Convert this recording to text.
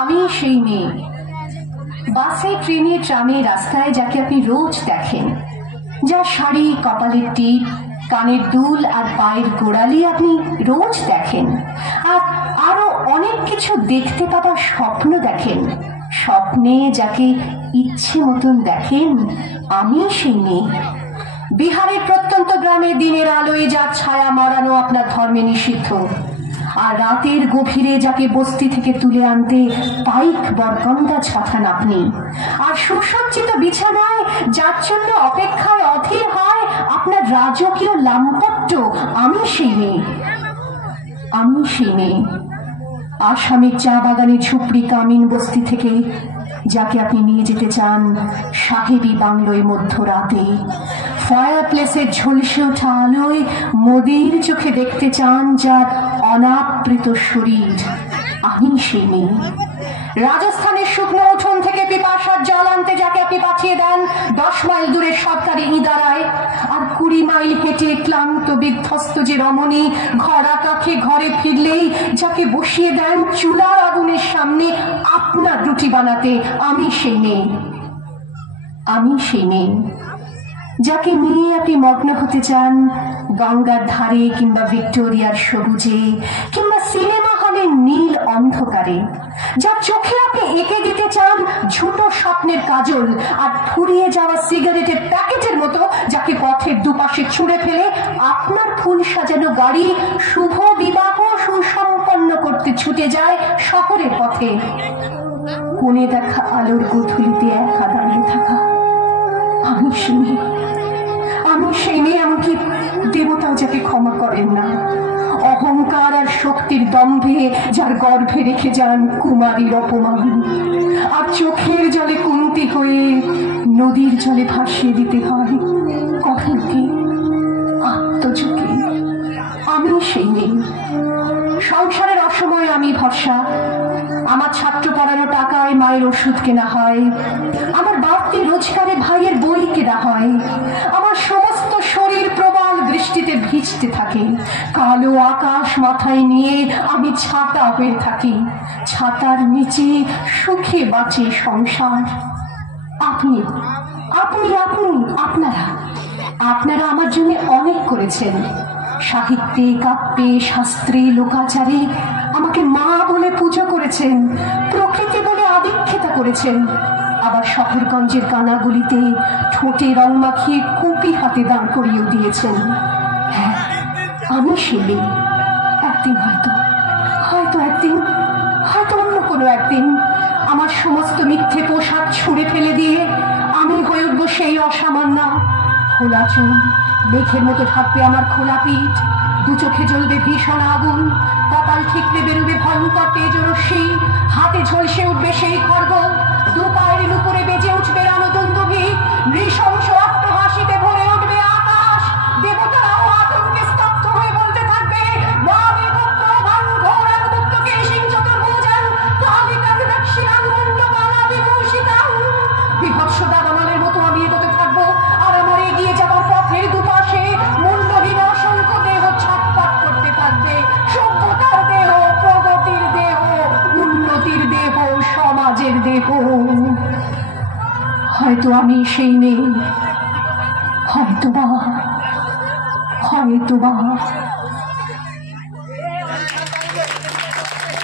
আমি সেই মেয়ে, বাসে ট্রেনে ট্রামে রাস্তায় যাকে আপনি রোজ দেখেন, যার শাড়ি, কপালের টিপ, কানের দুল আর পায়ের গোড়ালি আপনি রোজ দেখেন, আর আরো অনেক কিছু দেখতে পাবার স্বপ্ন দেখেন। স্বপ্নে যাকে ইচ্ছে মতন দেখেন, আমি সেই মেয়ে। বিহারের প্রত্যন্ত গ্রামে দিনের আলোয় যার ছায়া মারানো আপনার ধর্মে নিষিদ্ধ, আর রাতের গভীরে যাকে বস্তি থেকে তুলে আনতে পাইক বরকন্দাজ পাঠান আপনি, আর সুসজ্জিত বিছানায় যার জন্য অপেক্ষায় অধীর হয় আপনার রাজকীয় লাম্পট্য, আমি সেই মেয়ে। আমি সেই মেয়ে। আসামের চা বাগানে ঝুপড়ি কামিন বস্তি থেকে যাকে আপনি নিয়ে যেতে চান সাহেবী বাংলোয় মধ্যরাতে, ফায়ার প্লেসের ঝলসে ওঠা আলোয় মোদির চোখে দেখতে চান যার অনাবৃত শরীর, আমি সেই মেয়ে। রাজস্থানের শুকনো উঠোন থেকে পিপাসার জল আনতে যাকে আপনি পাঠিয়ে দেন 10 মাইল দূরে সরকারি ইদারায়, আর 20 মাইল হেঁটে ক্লান্ত বিধ্বস্ত যে রমণী ঘরা কাছে ঘরে ফিরলেই যাকে বসিয়ে দেন চুলার আগুনের সামনে আপনার রুটি বানাতে, আমি সেই মেয়ে। আমি সেই মেয়ে যাকে নিয়ে আপনি মগ্ন হতে চান গঙ্গার ধারে কিংবা ভিক্টোরিয়ার সবুজে কিংবা সিনেমা হলের নীল অন্ধকারে, যার চোখে আপনি এঁকে দিতে চান ঝুটো স্বপ্নের কাজল, আর ফুরিয়ে যাওয়া সিগারেটের প্যাকেটের মতো যাকে পথের দুপাশে ছুঁড়ে ফেলে আপনার ফুল সাজানো গাড়ি শুভ বিবাহ সুসম্পন্ন করতে ছুটে যায় শহরের পথে। কোণে দেখা আলোর গোধূলিতে একা দাঁড়িয়ে থাকা, আমি সেই মেয়ে। আমি সেই মেয়ে, এমনকি দেবতাও যাকে ক্ষমা করেন না, অহংকার আর শক্তির দম্ভে যার গর্ভে রেখে যান কুমারীর অপমান, আর চোখের জলে কুন্তি হয়ে নদীর জলে ভাসিয়ে দিতে হয় কঠোরকে আত্মযোগে। আমি সেই মেয়ে। সংসারের অসময়ে আমি ভরসা, আমার ছাত্র পড়ানো টাকায় মায়ের ওষুধ কেনা হয়, আমার বাড়তি রোজগারে ভাইয়ের বই কেনা হয়, আমার সমস্ত শরীর প্রবল বৃষ্টিতে ভিজতে থাকে, কালো আকাশ মাথায় নিয়ে আমি ছাতা হয়ে থাকি, ছাতার নিচে সুখে বাঁচে সংসার। আপনি আপনি আপনি আপনারা আপনারা আমার জন্য অনেক করেছেন, সাহিত্যে, কাব্যে, শাস্ত্রে, লোকাচারে আমাকে মা বলে পুজো করেছেন, প্রকৃতি বলে আদিক্ষেতা করেছেন, আবার শহরগঞ্জের কানাগুলিতে ঠোঁটে রং মাখিয়ে কুপি হাতে দান করিয়েও দিয়েছেন। হ্যাঁ, আমি সেই একদিন হয়তো একদিন হয়তো অন্য কোনো একদিন আমার সমস্ত মিথ্যে পোশাক ছুঁড়ে ফেলে দিয়ে আমি হয়ে উঠবো সেই অসামান্য। খোলা চুল, মেঘের মতো থাকবে আমার খোলা পিঠ, দু চোখে জ্বলবে ভীষণ আগুন, কপাল ঠিকরে বেরোবে ভয়ঙ্কর তেজরশ্মি, হাতে ঝলসে উঠবে সেই খড়গ, দু পায়ের উপরে বেজে উঠবে রণদুন্দুভি, নৃশংস অট্টহাসিতে ভরে উঠবে আকাশ, দেবতারাও আতঙ্কে স্তব্ধ হয়ে বলতে থাকবে বিভৎস দাবানলের মতো আমি এগোতে থাকবো, আর আমার এগিয়ে যাবার পথের দুপাশে মূল্যহীন অসংখ্য দেহ ছটফট করতে থাকবে, সভ্যতার দেহ, প্রগতির দেহ, উন্নতির দেহ, সমাজের দেহ। হয়তো আমি সেই মেয়ে, হয়তো বা